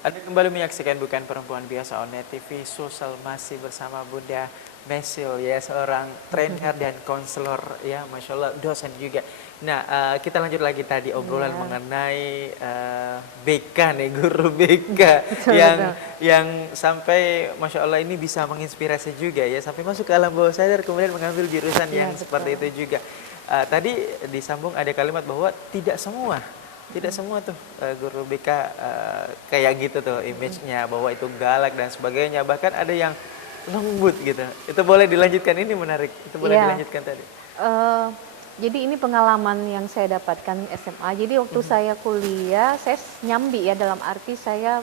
Anda kembali menyaksikan Bukan Perempuan Biasa on Net TV Sosial, masih bersama Bunda Mesil ya, seorang trainer dan konselor ya, Masya Allah, dosen juga. Nah, kita lanjut lagi tadi obrolan Iya, mengenai BK nih, guru BK betul yang betul. yang sampai Masya Allah ini bisa menginspirasi juga ya, sampai masuk ke alam bawah sadar kemudian mengambil jurusan Iya, yang seperti betul. itu juga. Tadi disambung ada kalimat bahwa tidak semua tuh guru BK kayak gitu tuh image-nya, bahwa itu galak dan sebagainya. Bahkan ada yang lembut gitu. Itu boleh dilanjutkan, ini menarik. Itu boleh Iya, dilanjutkan tadi. eee, jadi ini pengalaman yang saya dapatkan SMA. Jadi waktu saya kuliah, saya nyambi ya, dalam arti saya,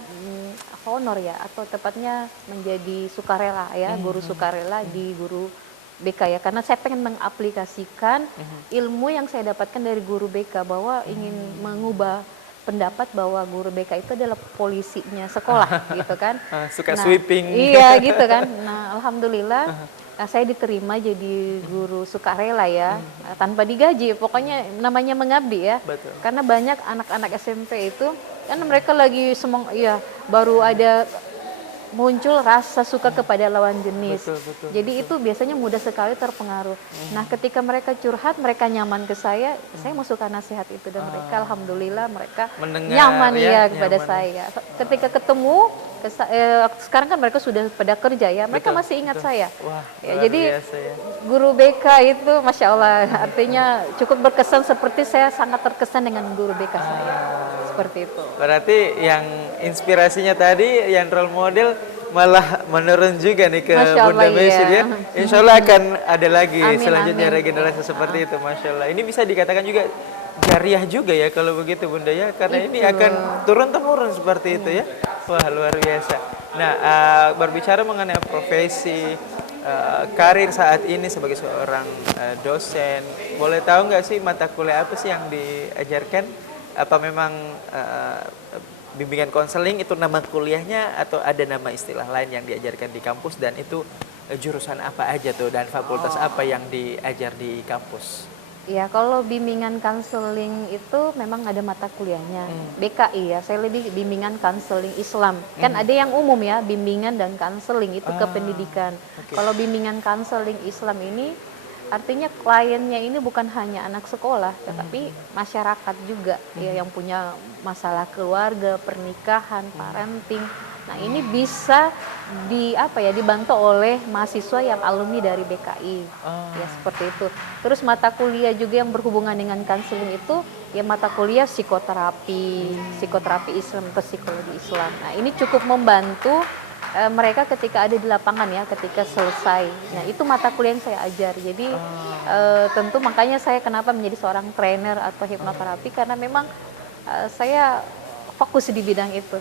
honor ya, atau tepatnya menjadi sukarela ya, guru sukarela di guru BK ya. Karena saya pengen mengaplikasikan ilmu yang saya dapatkan dari guru BK, bahwa ingin mengubah pendapat bahwa guru BK itu adalah polisinya sekolah gitu kan. Suka Nah, sweeping. iya gitu kan. Nah, alhamdulillah saya diterima jadi guru sukarela ya, tanpa digaji. Pokoknya namanya mengabdi ya. Betul. Karena banyak anak-anak SMP itu kan mereka lagi ya, baru ada muncul rasa suka kepada lawan jenis. Betul, betul, Jadi betul. itu biasanya mudah sekali terpengaruh. Nah, ketika mereka curhat, mereka nyaman ke saya mau suka nasihat itu, dan mereka alhamdulillah mereka Mendengar nyaman ya, ya kepada nyaman ya. saya. Ketika ketemu sekarang kan mereka sudah pada kerja ya, mereka Betul, masih ingat betul. saya. Wah, Ya, luar jadi biasa ya. guru BK itu Masya Allah, artinya cukup berkesan, seperti saya sangat terkesan dengan guru BK saya. Seperti itu. Berarti yang inspirasinya tadi, yang role model malah menurun juga nih ke Masya Bunda Allah, Messi iya. ya. Insya Allah akan ada lagi Amin, selanjutnya amin. regenerasi seperti itu, Masya Allah. Ini bisa dikatakan juga jariah juga ya kalau begitu Bunda ya, karena ini Itu. akan turun temurun seperti itu ya. Wah, luar biasa. Nah, berbicara mengenai profesi, karir saat ini sebagai seorang dosen, boleh tahu nggak sih mata kuliah apa sih yang diajarkan? Apa memang bimbingan konseling itu nama kuliahnya, atau ada nama istilah lain yang diajarkan di kampus, dan itu jurusan apa aja tuh dan fakultas apa yang diajar di kampus? Ya, kalau bimbingan konseling itu memang ada mata kuliahnya. BKI ya, saya lebih bimbingan konseling Islam. Kan ada yang umum ya, bimbingan dan konseling itu ke pendidikan. Oke. Kalau bimbingan konseling Islam ini artinya kliennya ini bukan hanya anak sekolah, tetapi masyarakat juga ya, yang punya masalah keluarga, pernikahan, parenting. Nah, ini bisa dibantu oleh mahasiswa yang alumni dari BKI. Ya, seperti itu. Terus mata kuliah juga yang berhubungan dengan konseling itu ya mata kuliah psikoterapi, psikoterapi Islam atau psikologi Islam. Nah, ini cukup membantu mereka ketika ada di lapangan ya, ketika selesai. Nah, itu mata kuliah yang saya ajar. Jadi tentu makanya saya kenapa menjadi seorang trainer atau hipnoterapi, karena memang saya fokus di bidang itu.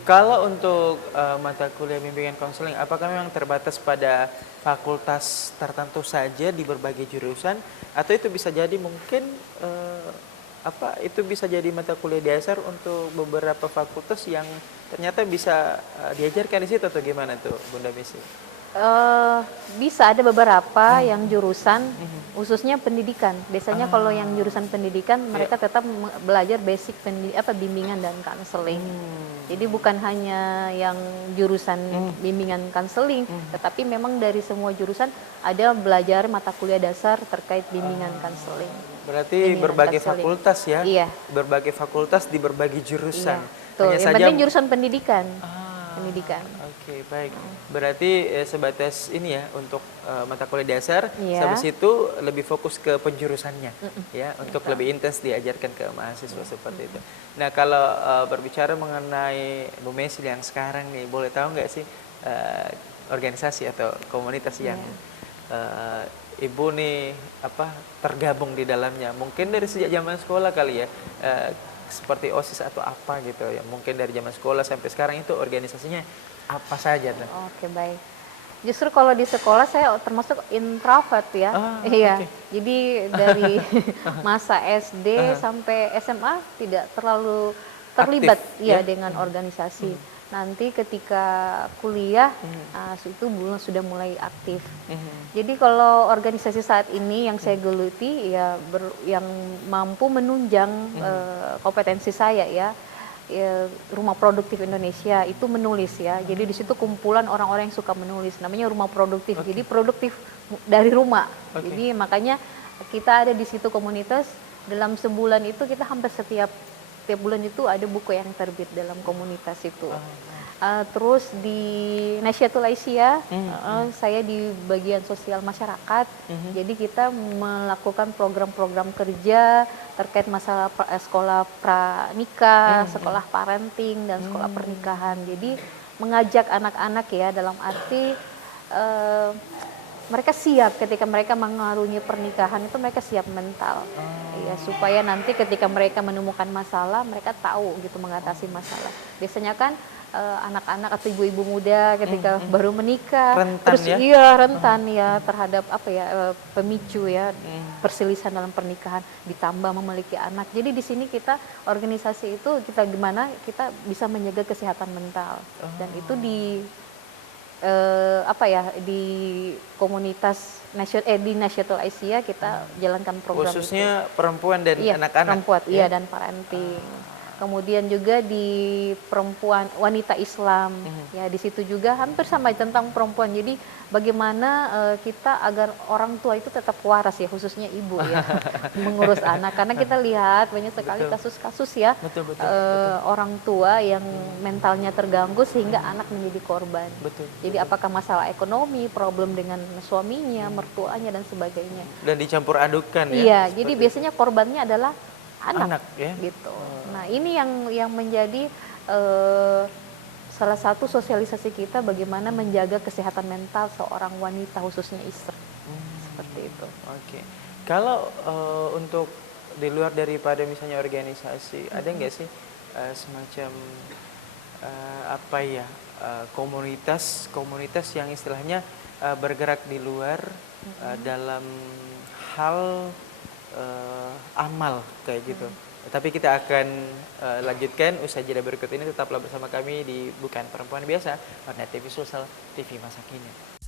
Kalau untuk mata kuliah bimbingan konseling, apakah memang terbatas pada fakultas tertentu saja di berbagai jurusan, atau itu bisa jadi mungkin itu bisa jadi mata kuliah dasar untuk beberapa fakultas yang ternyata bisa diajarkan di situ, atau gimana tuh Bunda Misi? Bisa ada beberapa yang jurusan khususnya pendidikan. Biasanya kalau yang jurusan pendidikan mereka tetap belajar basic bimbingan dan konseling. Jadi bukan hanya yang jurusan bimbingan konseling, tetapi memang dari semua jurusan ada belajar mata kuliah dasar terkait bimbingan konseling. Berarti Bimbingan berbagai konseling. fakultas ya? Iya. Berbagai fakultas di berbagai Iya, jurusan. betul. Hanya Yang saja penting jurusan pendidikan. Pendidikan. Oke, baik. Berarti sebatas ini ya untuk mata kuliah dasar, Iya. habis itu lebih fokus ke penjurusannya, ya, untuk lebih intens diajarkan ke mahasiswa seperti itu. Nah, kalau berbicara mengenai Bu Mesil yang sekarang nih, boleh tahu nggak sih organisasi atau komunitas yang Ibu nih tergabung di dalamnya? Mungkin dari sejak zaman sekolah kali ya. Seperti OSIS atau apa gitu ya, mungkin dari zaman sekolah sampai sekarang itu organisasinya apa saja tuh? Oke, baik. Justru kalau di sekolah saya termasuk introvert ya. Iya. Oke. Jadi dari masa SD sampai SMA tidak terlalu terlibat Aktif, ya ya? dengan organisasi. Nanti ketika kuliah itu sudah mulai aktif. Jadi kalau organisasi saat ini yang saya geluti ya yang mampu menunjang kompetensi saya ya. Rumah Produktif Indonesia itu menulis ya. Jadi di situ kumpulan orang-orang yang suka menulis. Namanya Rumah Produktif. Jadi produktif dari rumah. Jadi makanya kita ada di situ komunitas. Dalam sebulan itu kita hampir setiap bulan itu ada buku yang terbit dalam komunitas itu. Terus di Nasyatul Aisyah, saya di bagian sosial masyarakat. Jadi kita melakukan program-program kerja terkait masalah sekolah pranikah, sekolah parenting, dan sekolah pernikahan. Jadi mengajak anak-anak ya, dalam arti mereka siap ketika mereka mengarungi pernikahan itu, mereka siap mental. Ya, supaya nanti ketika mereka menemukan masalah, mereka tahu gitu mengatasi masalah. Biasanya kan anak-anak atau ibu-ibu muda ketika baru menikah, Rentan terus ya? iya rentan ya terhadap apa ya, pemicu ya, perselisihan dalam pernikahan, ditambah memiliki anak. Jadi di sini kita organisasi itu kita gimana kita bisa menjaga kesehatan mental, dan itu di apa ya, di komunitas di Nasyatul Aisyah kita jalankan program Khususnya perempuan dan iya, anak-anak. perempuan, ya? iya, dan parenting. Kemudian juga di perempuan wanita Islam, ya di situ juga hampir sama tentang perempuan. Jadi bagaimana kita agar orang tua itu tetap waras ya, khususnya ibu ya, mengurus anak. Karena kita lihat banyak sekali kasus-kasus ya, Betul. orang tua yang mentalnya terganggu sehingga anak menjadi korban. Betul. Jadi apakah masalah ekonomi, problem dengan suaminya, mertuanya, dan sebagainya. Dan dicampur adukan ya. Iya, seperti jadi biasanya korbannya adalah anak ya. gitu. Nah ini yang menjadi salah satu sosialisasi kita bagaimana menjaga kesehatan mental seorang wanita, khususnya istri. Seperti itu. Oke. Kalau untuk di luar daripada misalnya organisasi, ada nggak sih semacam apa ya, komunitas yang istilahnya bergerak di luar dalam hal amal kayak gitu. Tapi kita akan lanjutkan usai jeda berikut ini. Tetaplah bersama kami di Bukan Perempuan Biasa, Warnet TV Sosial TV Masa Kini.